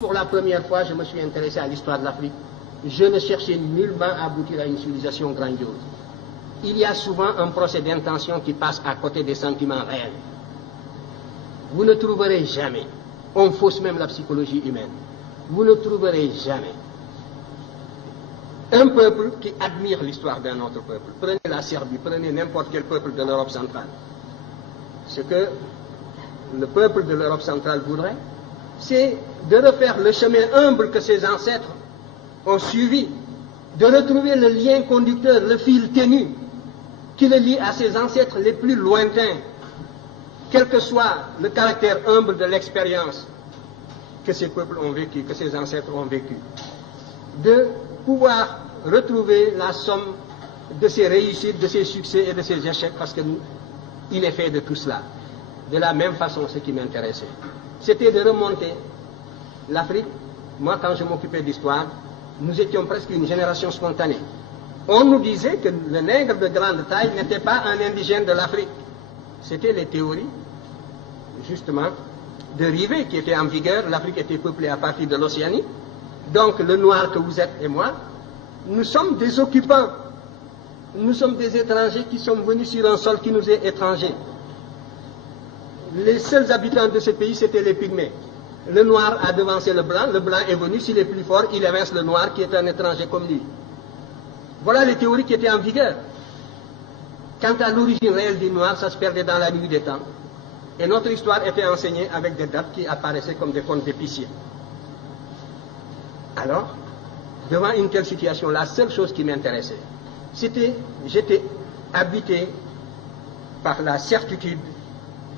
Pour la première fois, je me suis intéressé à l'histoire de l'Afrique. Je ne cherchais nullement à aboutir à une civilisation grandiose. Il y a souvent un procès d'intention qui passe à côté des sentiments réels. Vous ne trouverez jamais, on fausse même la psychologie humaine, vous ne trouverez jamais un peuple qui admire l'histoire d'un autre peuple. Prenez la Serbie, prenez n'importe quel peuple de l'Europe centrale. Ce que le peuple de l'Europe centrale voudrait, c'est de refaire le chemin humble que ses ancêtres ont suivi, de retrouver le lien conducteur, le fil ténu qui le lie à ses ancêtres les plus lointains, quel que soit le caractère humble de l'expérience que ces peuples ont vécu, que ces ancêtres ont vécu, de pouvoir retrouver la somme de ses réussites, de ses succès et de ses échecs, parce qu'il est fait de tout cela. De la même façon, ce qui m'intéressait, c'était de remonter l'Afrique. Moi, quand je m'occupais d'histoire, nous étions presque une génération spontanée. On nous disait que le nègre de grande taille n'était pas un indigène de l'Afrique. C'était les théories, justement, de Rivet qui étaient en vigueur. L'Afrique était peuplée à partir de l'Océanie. Donc, le noir que vous êtes et moi, nous sommes des occupants. Nous sommes des étrangers qui sommes venus sur un sol qui nous est étranger. Les seuls habitants de ce pays, c'était les Pygmées. Le noir a devancé le blanc est venu, s'il est plus fort, il évince le noir qui est un étranger comme lui. Voilà les théories qui étaient en vigueur. Quant à l'origine réelle du noir, ça se perdait dans la nuit des temps. Et notre histoire était enseignée avec des dates qui apparaissaient comme des contes d'épiciers. Alors, devant une telle situation, la seule chose qui m'intéressait, c'était, j'étais habité par la certitude,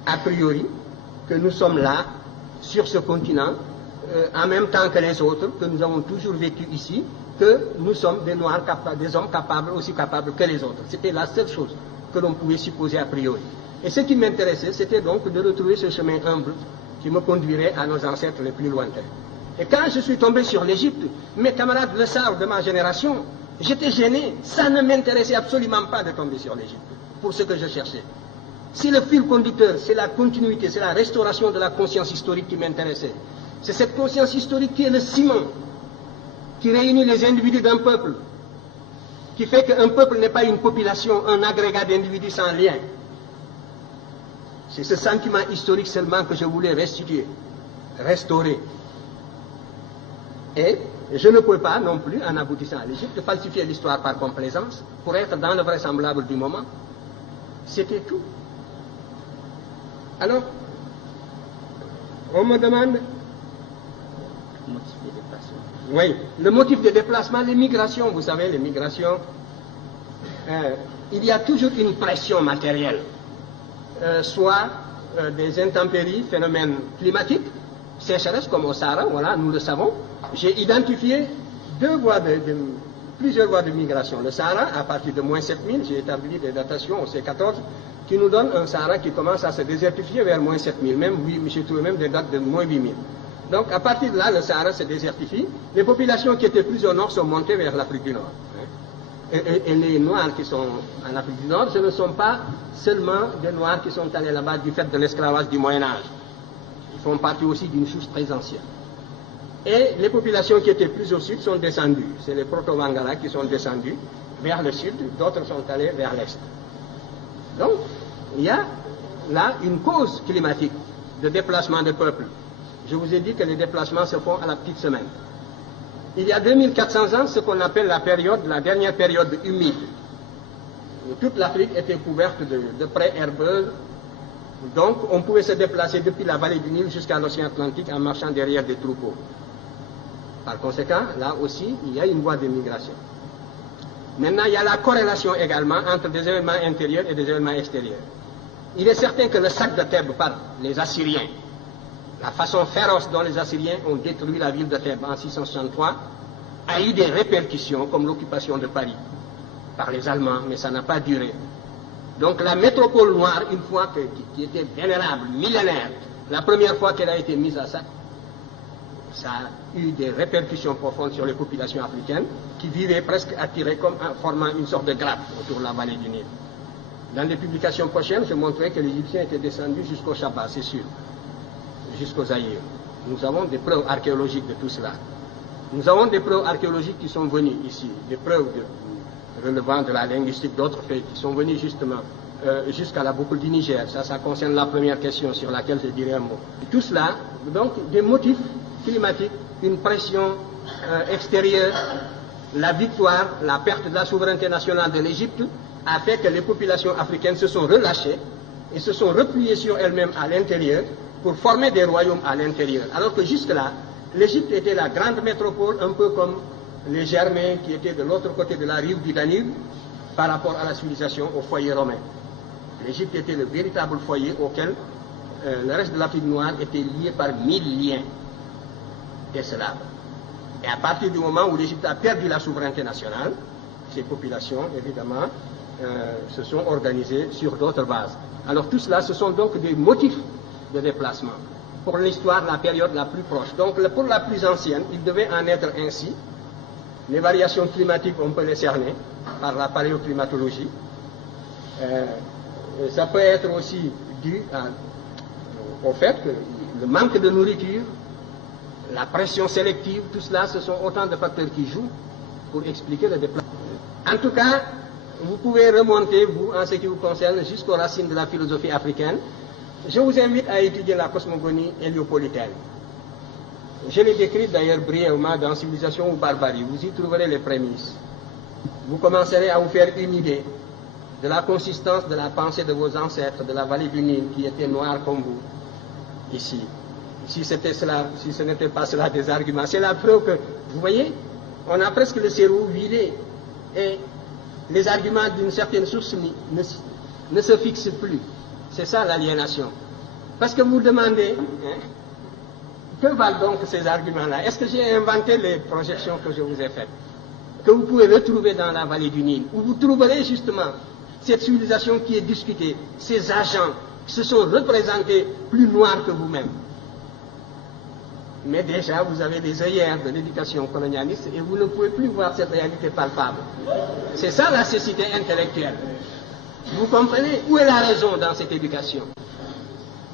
a priori, que nous sommes là, sur ce continent, en même temps que les autres, que nous avons toujours vécu ici, que nous sommes des noirs des hommes capables, aussi capables que les autres. C'était la seule chose que l'on pouvait supposer a priori. Et ce qui m'intéressait, c'était donc de retrouver ce chemin humble qui me conduirait à nos ancêtres les plus lointains. Et quand je suis tombé sur l'Égypte, mes camarades le savent de ma génération, j'étais gêné. Ça ne m'intéressait absolument pas de tomber sur l'Égypte, pour ce que je cherchais. Si le fil conducteur, c'est la continuité, c'est la restauration de la conscience historique qui m'intéressait. C'est cette conscience historique qui est le ciment, qui réunit les individus d'un peuple, qui fait qu'un peuple n'est pas une population, un agrégat d'individus sans lien. C'est ce sentiment historique seulement que je voulais restituer, restaurer. Et je ne pouvais pas non plus, en aboutissant à l'Égypte, falsifier l'histoire par complaisance, pour être dans le vraisemblable du moment. C'était tout. Alors, on me demande... Motif de déplacement. Oui, le motif de déplacement, les migrations, vous savez, les migrations, il y a toujours une pression matérielle, soit des intempéries, phénomènes climatiques, sécheresse comme au Sahara, voilà, nous le savons. J'ai identifié plusieurs voies de migration. Le Sahara, à partir de moins 7000, j'ai établi des datations au C14, qui nous donne un Sahara qui commence à se désertifier vers moins 7000, même, oui, j'ai trouvé même des dates de moins 8000. Donc, à partir de là, le Sahara se désertifie. Les populations qui étaient plus au nord sont montées vers l'Afrique du Nord. Et les Noirs qui sont en Afrique du Nord, ce ne sont pas seulement des Noirs qui sont allés là-bas du fait de l'esclavage du Moyen-Âge. Ils font partie aussi d'une souche très ancienne. Et les populations qui étaient plus au sud sont descendues. C'est les Proto-Wangara qui sont descendus vers le sud, d'autres sont allés vers l'est. Donc, il y a là une cause climatique de déplacement de peuples. Je vous ai dit que les déplacements se font à la petite semaine. Il y a 2400 ans, ce qu'on appelle la dernière période humide. Toute l'Afrique était couverte de prairies herbeuses. Donc, on pouvait se déplacer depuis la vallée du Nil jusqu'à l'océan Atlantique en marchant derrière des troupeaux. Par conséquent, là aussi, il y a une voie de migration. Maintenant, il y a la corrélation également entre des événements intérieurs et des événements extérieurs. Il est certain que le sac de Thèbes par les Assyriens, la façon féroce dont les Assyriens ont détruit la ville de Thèbes en 663, a eu des répercussions comme l'occupation de Paris par les Allemands, mais ça n'a pas duré. Donc la métropole noire, une fois qui était vénérable, millénaire, la première fois qu'elle a été mise à sac, ça a eu des répercussions profondes sur les populations africaines qui vivaient presque attirées comme en formant une sorte de grappe autour de la vallée du Nil. Dans les publications prochaines, je montrerai que les Égyptiens étaient descendus jusqu'au Shabbat, c'est sûr, jusqu'aux Zaïre. Nous avons des preuves archéologiques de tout cela. Nous avons des preuves archéologiques qui sont venues ici, des preuves relevant de la linguistique, d'autres faits qui sont venus justement jusqu'à la boucle du Niger. Ça concerne la première question sur laquelle je dirai un mot. Tout cela, donc, des motifs climatiques, une pression extérieure, la victoire, la perte de la souveraineté nationale de l'Égypte a fait que les populations africaines se sont relâchées et se sont repliées sur elles-mêmes à l'intérieur pour former des royaumes à l'intérieur. Alors que jusque-là, l'Égypte était la grande métropole, un peu comme les Germains qui étaient de l'autre côté de la rive du Danube par rapport à la civilisation, au foyer romain. L'Égypte était le véritable foyer auquel le reste de l'Afrique noire était lié par 1000 liens d'esclaves. Et à partir du moment où l'Égypte a perdu la souveraineté nationale, ces populations, évidemment, se sont organisées sur d'autres bases. Alors tout cela, ce sont donc des motifs de déplacement. Pour l'histoire, la période la plus proche. Donc pour la plus ancienne, il devait en être ainsi. Les variations climatiques, on peut les cerner par la paléoclimatologie. Ça peut être aussi dû au fait que le manque de nourriture, la pression sélective, tout cela, ce sont autant de facteurs qui jouent pour expliquer le déplacement. En tout cas, vous pouvez remonter, vous, en ce qui vous concerne, jusqu'aux racines de la philosophie africaine. Je vous invite à étudier la cosmogonie héliopolitaine. Je l'ai décrite d'ailleurs brièvement dans Civilisation ou Barbarie. Vous y trouverez les prémices. Vous commencerez à vous faire une idée de la consistance de la pensée de vos ancêtres de la vallée du Nil qui étaient noirs comme vous, ici. Si c'était cela, si ce n'était pas cela des arguments, c'est la preuve que, vous voyez, on a presque le cerveau vidé et les arguments d'une certaine source ne se fixent plus. C'est ça l'aliénation. Parce que vous demandez, que valent donc ces arguments-là? Est-ce que j'ai inventé les projections que je vous ai faites, que vous pouvez retrouver dans la vallée du Nil, où vous trouverez justement cette civilisation qui est discutée, ces agents qui se sont représentés plus noirs que vous-même. Mais déjà, vous avez des œillères de l'éducation colonialiste et vous ne pouvez plus voir cette réalité palpable. C'est ça la cécité intellectuelle. Vous comprenez? Où est la raison dans cette éducation?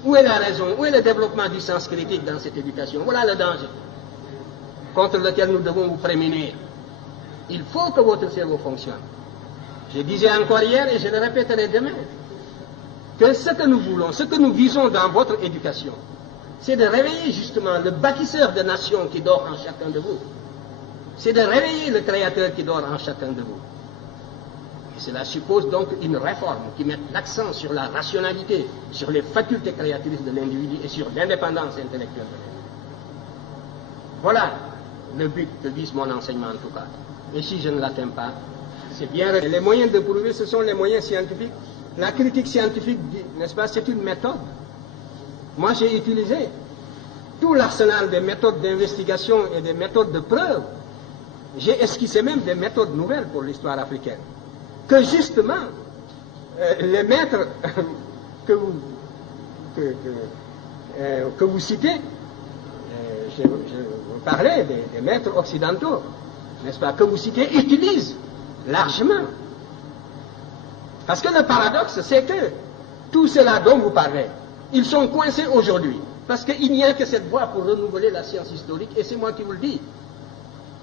Où est la raison? Où est le développement du sens critique dans cette éducation? Voilà le danger contre lequel nous devons vous prémunir. Il faut que votre cerveau fonctionne. Je disais encore hier et je le répéterai demain, que ce que nous voulons, ce que nous visons dans votre éducation, c'est de réveiller justement le bâtisseur de nations qui dort en chacun de vous. C'est de réveiller le créateur qui dort en chacun de vous. Et cela suppose donc une réforme qui mette l'accent sur la rationalité, sur les facultés créatrices de l'individu et sur l'indépendance intellectuelle de l'individu. Voilà le but que vise mon enseignement en tout cas. Et si je ne l'atteins pas, c'est bien. Les moyens de prouver, ce sont les moyens scientifiques. La critique scientifique, n'est-ce pas, c'est une méthode. Moi, j'ai utilisé tout l'arsenal des méthodes d'investigation et des méthodes de preuve. J'ai esquissé même des méthodes nouvelles pour l'histoire africaine. Que justement, les maîtres que vous citez, je vous parlais des maîtres occidentaux, n'est-ce pas, que vous citez, utilisent largement. Parce que le paradoxe, c'est que tout cela dont vous parlez, ils sont coincés aujourd'hui. Parce qu'il n'y a que cette voie pour renouveler la science historique, et c'est moi qui vous le dis.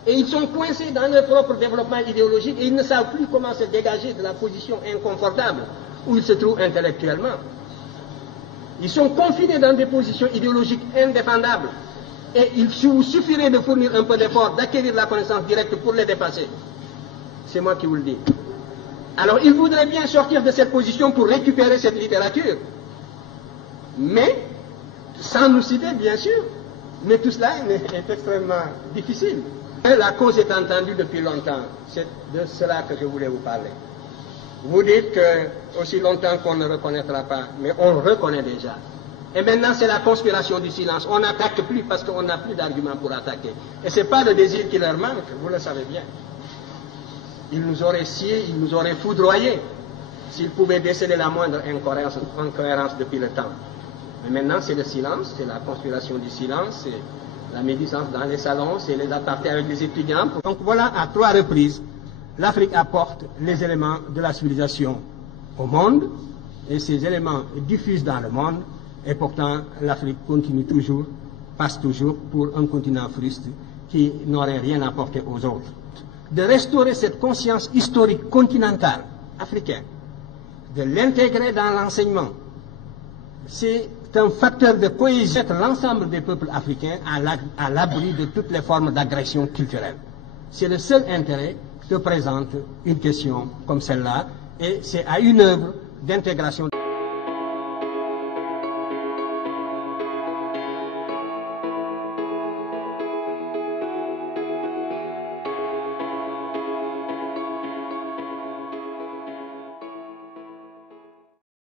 Et ils sont coincés dans leur propre développement idéologique, et ils ne savent plus comment se dégager de la position inconfortable où ils se trouvent intellectuellement. Ils sont confinés dans des positions idéologiques indéfendables. Et il vous suffirait de fournir un peu d'effort, d'acquérir la connaissance directe pour les dépasser. C'est moi qui vous le dis. Alors, ils voudraient bien sortir de cette position pour récupérer cette littérature. Mais, sans nous citer, bien sûr. Mais tout cela est extrêmement difficile. Et la cause est entendue depuis longtemps. C'est de cela que je voulais vous parler. Vous dites que aussi longtemps qu'on ne reconnaîtra pas, mais on reconnaît déjà. Et maintenant, c'est la conspiration du silence. On n'attaque plus parce qu'on n'a plus d'arguments pour attaquer. Et ce n'est pas le désir qui leur manque, vous le savez bien. Ils nous auraient sciés, ils nous auraient foudroyés s'ils pouvaient déceler la moindre incohérence depuis le temps. Mais maintenant, c'est le silence, c'est la conspiration du silence, c'est la médisance dans les salons, c'est les apartés avec les étudiants. Donc voilà, à 3 reprises, l'Afrique apporte les éléments de la civilisation au monde, et ces éléments diffusent dans le monde, et pourtant l'Afrique continue toujours passe toujours pour un continent fruste qui n'aurait rien apporté aux autres. De restaurer cette conscience historique continentale africaine, de l'intégrer dans l'enseignement, c'est un facteur de cohésion, mettre l'ensemble des peuples africains à l'abri de toutes les formes d'agression culturelle. C'est le seul intérêt que présente une question comme celle-là, et c'est à une œuvre d'intégration